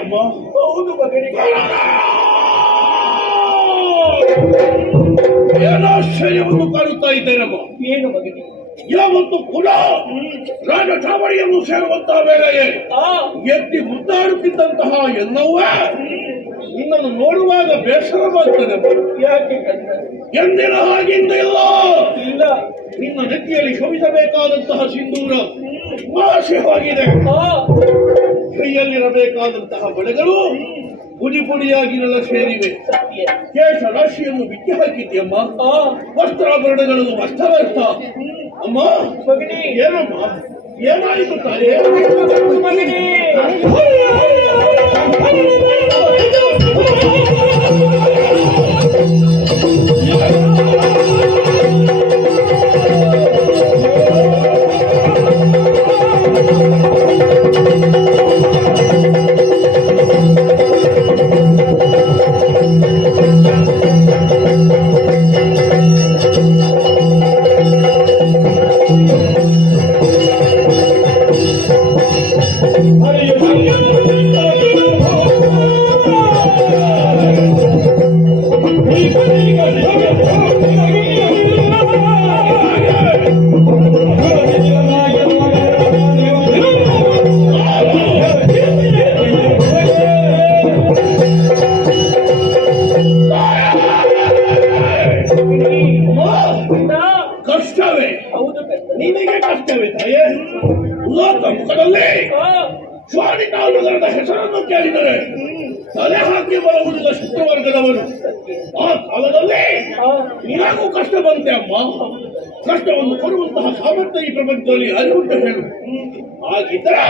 ಅಮ್ಮ ಹೌದು ಮಗನೇ ಏನಾಶ್ಚರ್ಯವನ್ನು ಕಾಣುತ್ತಾ ಇದ್ದೇನಮ್ಮ? ಏನು ಮಗನಿಗೆ? ಯಾವತ್ತು ಕೂಡ ರಾಜ ಚಾವಡಿಯನ್ನು ಸೇರುವಂತಹ ವೇಳೆಯೇ ಎತ್ತಿ ಮುದ್ದಾಡುತ್ತಿದ್ದಂತಹ ಎಲ್ಲವೇ ನಿನ್ನನ್ನು ನೋಡುವಾಗ ಬೇಸರವಾಗ್ತದೆ. ಯಾಕೆ ಎಂದಿನ ಹಾಗಿಂದ ಇಲ್ಲ. ಇಲ್ಲ. ನಿನ್ನ ನೆತ್ತಿಯಲ್ಲಿ ಶೋಭಿಸಬೇಕಾದಂತಹ ಸಿಂಧೂರ ಮಾಸಿ ಹೋಗಿದೆ. ಕೈಯಲ್ಲಿರಬೇಕಾದಂತಹ ಬಳೆಗಳು ಪುಡಿ ಪುಡಿಯಾಗಿರಲ್ಲ ಸೇರಿವೆ. ಕೇಶ ರಾಶಿಯನ್ನು ಬಿಟ್ಟು ಹಾಕಿದ್ಯಮ್ಮ ವಸ್ತ್ರಾಭರಣಗಳನ್ನು ವಸ್ತ್ರ ವ್ಯರ್ಥ ಅಮ್ಮ ಏನಮ್ಮ? ಏನಾಯಿತು ತಾಯೇ? ಮಗನೇ. ಶುಕ್ರವರ್ಗದವರು ಆ ಕಾಲದಲ್ಲಿ ನಿನಗೂ ಕಷ್ಟ ಬಂತೆ ಅಮ್ಮ. ಕಷ್ಟವನ್ನು ಕೊಡುವಂತಹ ಸಾಮರ್ಥ್ಯ ಈ ಪ್ರಪಂಚದಲ್ಲಿ ಅರಿವುಂಟು ಹೇಳು. ಹಾಗಿದ್ರೆ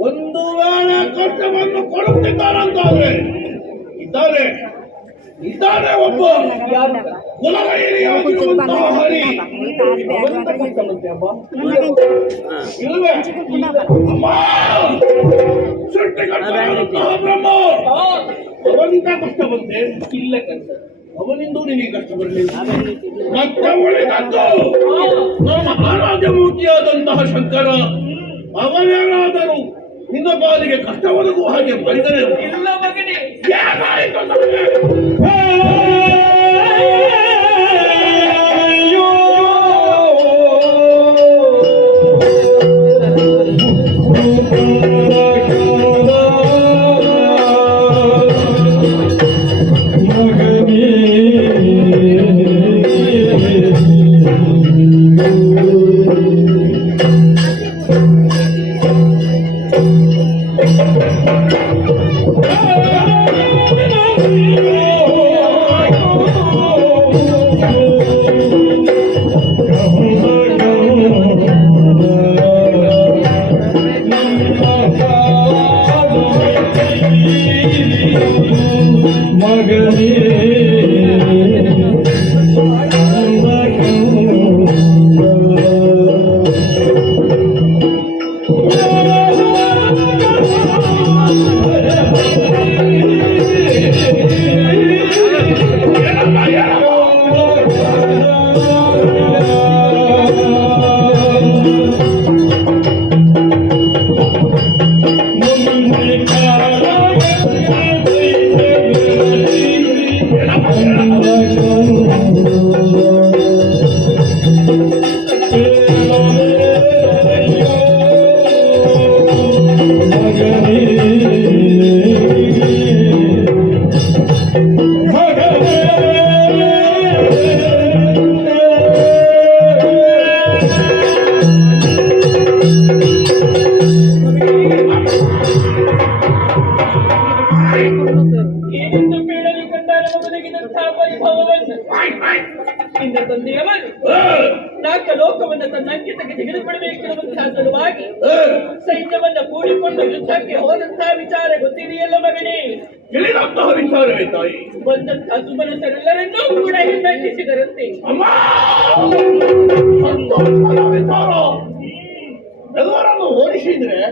ಒಂದು ವೇಳೆ ಕಷ್ಟವನ್ನು ಕೊಡುತ್ತಿದ್ದಾರಂತಾದ್ರೆ ಇದ್ದಾರೆ ಇದ್ದಾರೆ ಒಬ್ಬ ಕುಲವೈರಿಯಾಗಿರುವಂತಹ ಹರಿ. ಅಮ್ಮ. ಸೃಷ್ಟಿಕರ್ತನಾದಂತಹ ಬ್ರಹ್ಮ ಅವನಿಂದ ಕಷ್ಟ ಬಂದೆ ಇಲ್ಲ ಕಂತ ಅವನಿಂದ ನಿನಗೆ ಕಷ್ಟ ಬರಲಿಲ್ಲ ಮತ್ತೆ ಉಳಿದದ್ದು ಆ ನಮ್ಮ ಆರಾಧ್ಯ ಮೂರ್ತಿಯಾದಂತಹ ಶಂಕರ ಅವನೇನಾದರೂ ನಿನ್ನ ಪಾಲಿಗೆ ಕಷ್ಟ ಒದಗುವ ಹಾಗೆ ಬರೆದರೆ ಇಲ್ಲ ಮಗನೇ.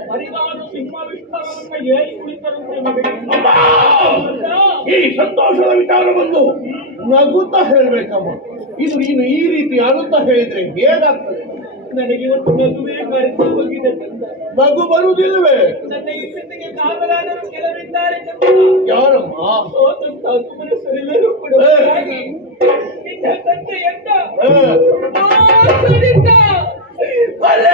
ಪರಿವಾರ ಮಗನೇ ಅಮ್ಮ ಈ ಸಂತೋಷದ ವಿಚಾರ ಬಂದು ನಗುತ್ತಾ ಹೇಳ್ಬೇಕಮ್ಮ. ಇದು ನೀನು ಈ ರೀತಿ ಅಳುತ್ತಾ ಹೇಳಿದ್ರೆ ಹೇಗಾಗ್ತದೆ ನನಗೆ ಇವತ್ತು ನಗುವೇ ಕಾರ್ಯಕ್ರಮ ಹೋಗಿದೆ ನಗು ಬರುವುದಿಲ್ಲವೇ? ನನ್ನ ಈ ಸ್ಥಿತಿಗೆ ಕಾರಣರಾದರು ಕೆಲವಿದ್ದಾರೆ ಯಾರಮ್ಮ? ಸುಮನಸರೆಲ್ಲರೂ ಕೂಡ. ¡Vale,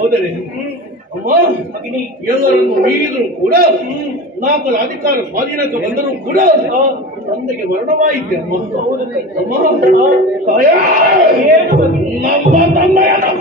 ಹೋದರೆ ಅಮ್ಮ ಎಲ್ಲರನ್ನು ಮೀರಿದ್ರು ಕೂಡ ನಾಲ್ಕರ ಅಧಿಕಾರ ಸ್ವಾಧೀನಕ್ಕೆ ಬಂದರೂ ಕೂಡ ತಂದೆಗೆ ಮರಣವಾಯಿತೆ. ಅಮ್ಮ ನಮ್ಮ ತಂದೆಯನ್ನು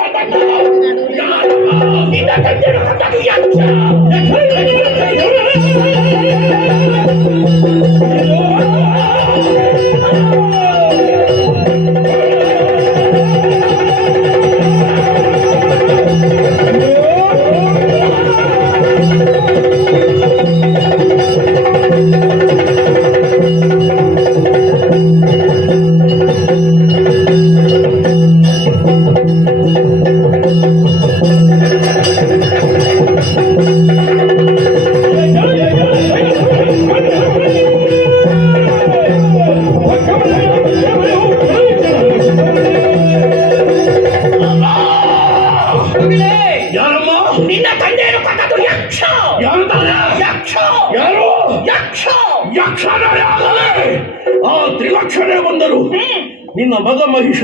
ಮಹಿಷ.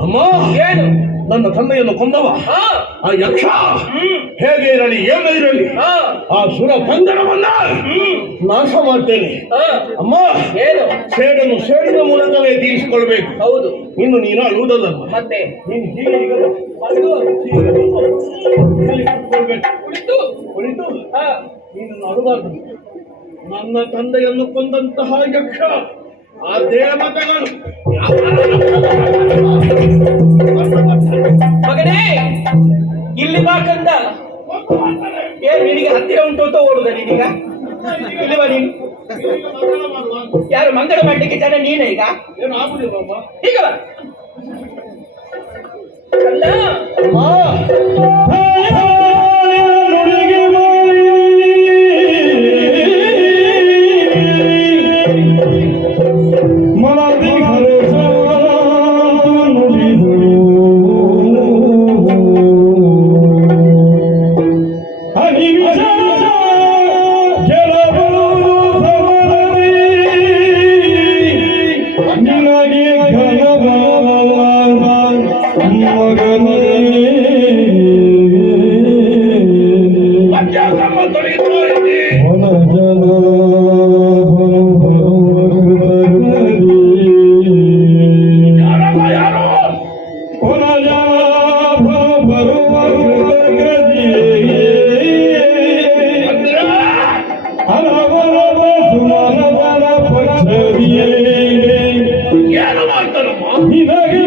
ಅಮ್ಮ ಏನು? ನನ್ನ ತಂದೆಯನ್ನು ಕೊಂದವ. ಆ. ಯಕ್ಷ ಹೇಗೆ ಇರಲಿ ಏನು ಇರಲಿ ಆ. ಸುರ ಬಂಧನವನ್ನ ನಾಶ ಮಾಡ್ತೇನೆ. ಅಮ್ಮ ಏನು? ಸೇಡನ್ನು ಸೇಡಿನ ಮೂಲಕವೇ ತೀರಿಸಿಕೊಳ್ಬೇಕು. ಹೌದು. ಇನ್ನು ನೀನು ಅಳುವುದಲ್ಲಮ್ಮ. ಮತ್ತೆ? ನೀನು. ಕುಳಿತು. ಕುಳಿತು. ಅಳಬಾರ್ದು ನನ್ನ ತಂದೆಯನ್ನು ಕೊಂದಂತಹ ಯಕ್ಷ. ಆ ದೇವತೆಗಳು ಮಗನೇ ಇಲ್ಲಿ ಬಾಕಂದ ಏ ನಿನಗೆ ಹತ್ತಿರ ಉಂಟು ಅಂತ ಓಡುದ ನೀನೀಗ ಇಲ್ಲಿ ಬನ್ನಿ ನೀನು ಯಾರು ಮಂಗಳ ಮಾಡಲಿಕ್ಕೆ ಜನ ನೀನೇ ಈಗ ಏನು ಈಗ ಬಾ ಕಂದ Get up! ನೀನಾಗಿ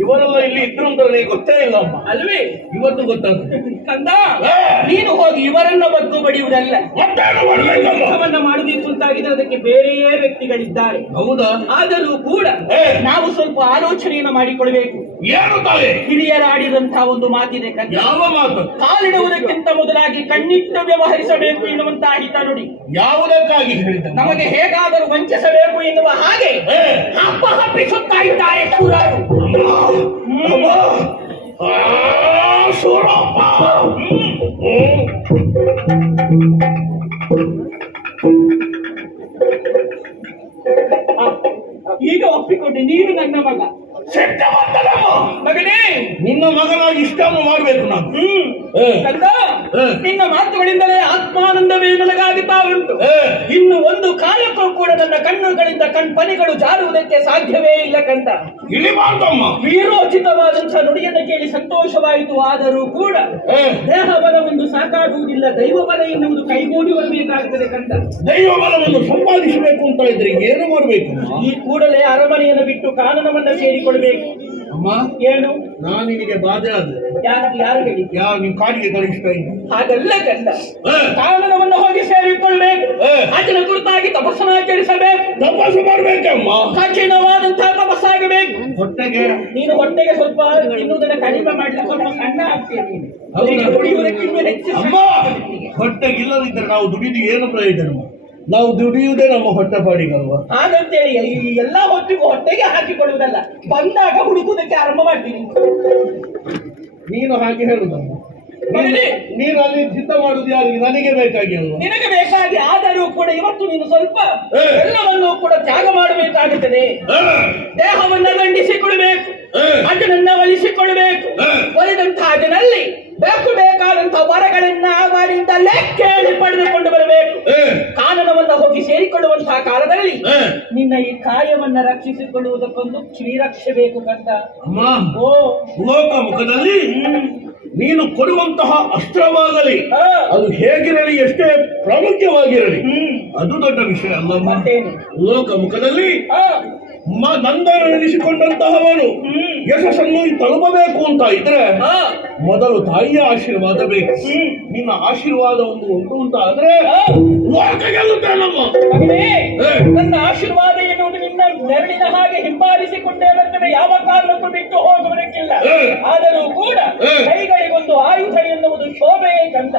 ಇವರೆಲ್ಲ ಇಲ್ಲಿ ಇದ್ರು ಅಂತ ನನಗೆ ಗೊತ್ತೇ ಇಲ್ಲ ಅಮ್ಮ. ಅಲ್ವೇ? ಇವತ್ತು ಗೊತ್ತಾದ ಕಂದ? ನೀನು ಹೋಗಿ ಇವರನ್ನ ಬಗ್ಗು ಬಡಿಯುವುದಲ್ಲ. ಯುದ್ಧವನ್ನ ಮಾಡುವುದಕ್ಕೆ ಮುಂತಾಗಿದ್ರೆ ಅದಕ್ಕೆ ಬೇರೆಯೇ ವ್ಯಕ್ತಿಗಳಿದ್ದಾರೆ. ಹೌದಾ? ಆದರೂ ಕೂಡ ನಾವು ಸ್ವಲ್ಪ ಆಲೋಚನೆಯನ್ನು ಮಾಡಿಕೊಳ್ಬೇಕು. ಏನು ತಾಳೆ ಹಿರಿಯರಾಡಿದಂತಹ ಒಂದು ಮಾತಿದೆ ಯಾವ ಮಾತು? ಕಾಲಿಡುವುದಕ್ಕಿಂತ ಮೊದಲಾಗಿ ಕಣ್ಣಿಟ್ಟು ವ್ಯವಹರಿಸಬೇಕು ಎನ್ನುವಂತಹ ಹಿತ ನುಡಿ. ಯಾವುದಕ್ಕಾಗಿ ನಮಗೆ ಹೇಗಾದರೂ ವಂಚಿಸಬೇಕು ಎನ್ನುವ ಹಾಗೆ ಅಪ್ಪ ಹಪ್ಪ ಹಪ್ಪಿಸುತ್ತಾ ಇದ್ದಾರೆ ಸೂರಪ್ಪ. ಜಾರುವುದಕ್ಕೆ ಸಾಧ್ಯವೇ ಇಲ್ಲ ಕಂತ ವೀರೋಚಿತವಾದಂತಹ ನುಡಿಯನ್ನು ಕೇಳಿ ಸಂತೋಷವಾಯಿತು. ಆದರೂ ಕೂಡ ದೇಹ ಬಲವೊಂದು ಸಾಕಾಗುವುದಿಲ್ಲ. ದೈವ ಬಲ ಎನ್ನುವುದು ಕೈಗೂಡಿ ಬರಬೇಕಾಗುತ್ತದೆ ಕಂದ ದೈವ ಬಲವನ್ನು ಸಂಪಾದಿಸಬೇಕು ಅಂತ ಇದ್ರೆ ಏನು ಮಾಡಬೇಕು? ಈ ಕೂಡಲೇ ಅರಮನೆಯನ್ನು ಬಿಟ್ಟು ಕಾನನವನ್ನ ಸೇರಿಕೊಳ್ಬೇಕು ಅಮ್ಮ ಏನು? ನಾನು ನಿನಗೆ ಬಾಧೆ ಆದ್ರೆ ಯಾರು ಯಾರು ಹೇಳಿ? ಯಾವ ನಿನ್ ಕಾಡಿಗೆ ಕಳಿಸ್ತಾ ಇದ್ದೀನಿ ಹಾಗಲ್ಲ ಕಂದ ಏ, ಹೋಗಿ ಸೇರಿಕೊಳ್ಳಬೇಕು. ಅದರ ಕುರಿತಾಗಿ ತಪಸ್ಸನ್ನ ಆಚರಿಸಬೇಕು. ತಪಾಸು ಮಾಡ್ಬೇಕಮ್ಮ ಕಠಿಣವಾದಂತಹ ತಪಸ್ಸಾಗಬೇಕು. ಹೊಟ್ಟೆಗೆ? ನೀನು ಹೊಟ್ಟೆಗೆ ಸ್ವಲ್ಪ ತಿನ್ನುವುದನ್ನ ಕಡಿಮೆ ಮಾಡಲಿಕ್ಕೆ ಸ್ವಲ್ಪ ಸಣ್ಣ ಆಗ್ತೀಯ ನೀನು. ಹೌದಾ? ಈಗ ಕುಡಿಯುವುದಕ್ಕೆ ಹೆಚ್ಚು ಹೊಟ್ಟೆಗಿಲ್ಲದಿದ್ದರೆ ನಾವು ದುಡಿದು ಏನು ಪ್ರಯೋಜನ ನಾವು ದುಡಿಯುವುದೇ ನಮ್ಮ ಹೊಟ್ಟೆಪಾಡಿಗಲ್ವಾ? ಹಾಗಂತೇಳಿ ಈ ಎಲ್ಲಾ ಹೊತ್ತಿಗೂ ಹೊಟ್ಟೆಗೆ ಹಾಕಿಕೊಳ್ಳುವುದಲ್ಲ ಬಂದಾಗ ಹುಡುಕುವುದಕ್ಕೆ ಆರಂಭ ಮಾಡ್ತೀನಿ. ನೀನು ಹಾಗೆ ಹೇಳುದಮ್ಮ ಮಗನೇ. ನೀನು ಅಲ್ಲಿ ಸಿದ್ಧ ಮಾಡುದು ಯಾರಿಗೆ? ನನಗೆ ಬೇಕಾಗಿ ಅಲ್ವಾ ನಿನಗೆ ಬೇಕಾಗಿ ಆದರೂ ಕೂಡ ಇವತ್ತು ನೀನು ಸ್ವಲ್ಪ ಎಲ್ಲವನ್ನು ಎಲ್ಲವನ್ನೂ ಕೂಡ ತ್ಯಾಗ ಮಾಡಬೇಕಾಗುತ್ತದೆ. ದೇಹವನ್ನು ದಂಡಿಸಿಕೊಳ್ಬೇಕು ಏ. ಅದನ್ನ ಒಲಿಸಿಕೊಳ್ಬೇಕು ಏ. ಒಲಿದಂತಹ ಅದರಲ್ಲಿ ಬೇಕು ಬೇಕಾದಂತ ವರಗಳನ್ನ ಅವರಿಂದಲೇ ಕೇಳಿ ಪಡೆದುಕೊಂಡು ಬರಬೇಕು. ಕಾನನವನ್ನ ಹೋಗಿ ಸೇರಿಕೊಳ್ಳುವಂತಹ ಕಾಲದಲ್ಲಿ. ನಿನ್ನ ಈ ಕಾರ್ಯವನ್ನ ರಕ್ಷಿಸಿಕೊಳ್ಳುವುದಕ್ಕೊಂದು ಕ್ಷೀರಕ್ಷೆ ಬೇಕು ಕಂದ. ಅಮ್ಮ ಓ. ಲೋಕ ಮುಖದಲ್ಲಿ. ನೀನು ಕೊಡುವಂತಹ ಅಸ್ತ್ರವಾಗಲಿ ಅದು ಹೇಗಿರಲಿ ಎಷ್ಟೇ ಪ್ರಾಮುಖ್ಯವಾಗಿರಲಿ. ಅದು ದೊಡ್ಡ ವಿಷಯ ಅಲ್ಲ ಮತ್ತೆ ಲೋಕ ಮುಖದಲ್ಲಿ ಆ, ಮ- ನಂದನ ಎನಿಸಿಕೊಂಡಂತಹವನು ಹ್ಮ್. ಯಶಸ್ಸನ್ನು ತಲುಪಬೇಕು ಅಂತ ಇದ್ರೆ ಮೊದಲು ತಾಯಿಯ ಆಶೀರ್ವಾದ ಬೇಕು. ನಿನ್ನ ಆಶೀರ್ವಾದ ಒಂದು ಉಂಟು ಅಂತ ಆದ್ರೆ. ನನ್ನ ಆಶೀರ್ವಾದ ಎನ್ನುವುದು ನಿನ್ನ ನೆರಳಿನ ಹಾಗೆ ಹಿಂಬಾಲಿಸಿಕೊಂಡೇ ಬರ್ತದೆ. ಯಾವ ಕಾರಣಕ್ಕೂ ಬಿಟ್ಟು ಹೋಗುವುದಕ್ಕಿಲ್ಲ. ಆದರೂ ಕೂಡ. ಕೈಗಳಿಗೊಂದು ಆಯುಧ ಎನ್ನುವುದು ಶೋಭೆ ಕಂದ.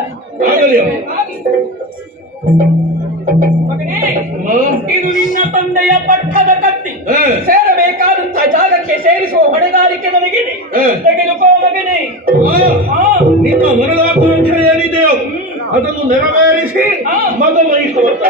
ಮಗನೇ ಇದು ನಿನ್ನ ತಂದೆಯ ಪಟ್ಟದ ಸೇರಬೇಕಾದಂತಹ ಜಾಗಕ್ಕೆ ಸೇರಿಸುವ ಹೊಣೆಗಾರಿಕೆ ನನಗಿದೆ. ತೆಗೆದುಕೋ ಮಗನೇ. ನಿನ್ನ ಮನದಾಕಾಂಕ್ಷೆ ಏನಿದೆಯೋ ಅದನ್ನು ನೆರವೇರಿಸಿ. ಮಗ ವಹಿಸುವಂತ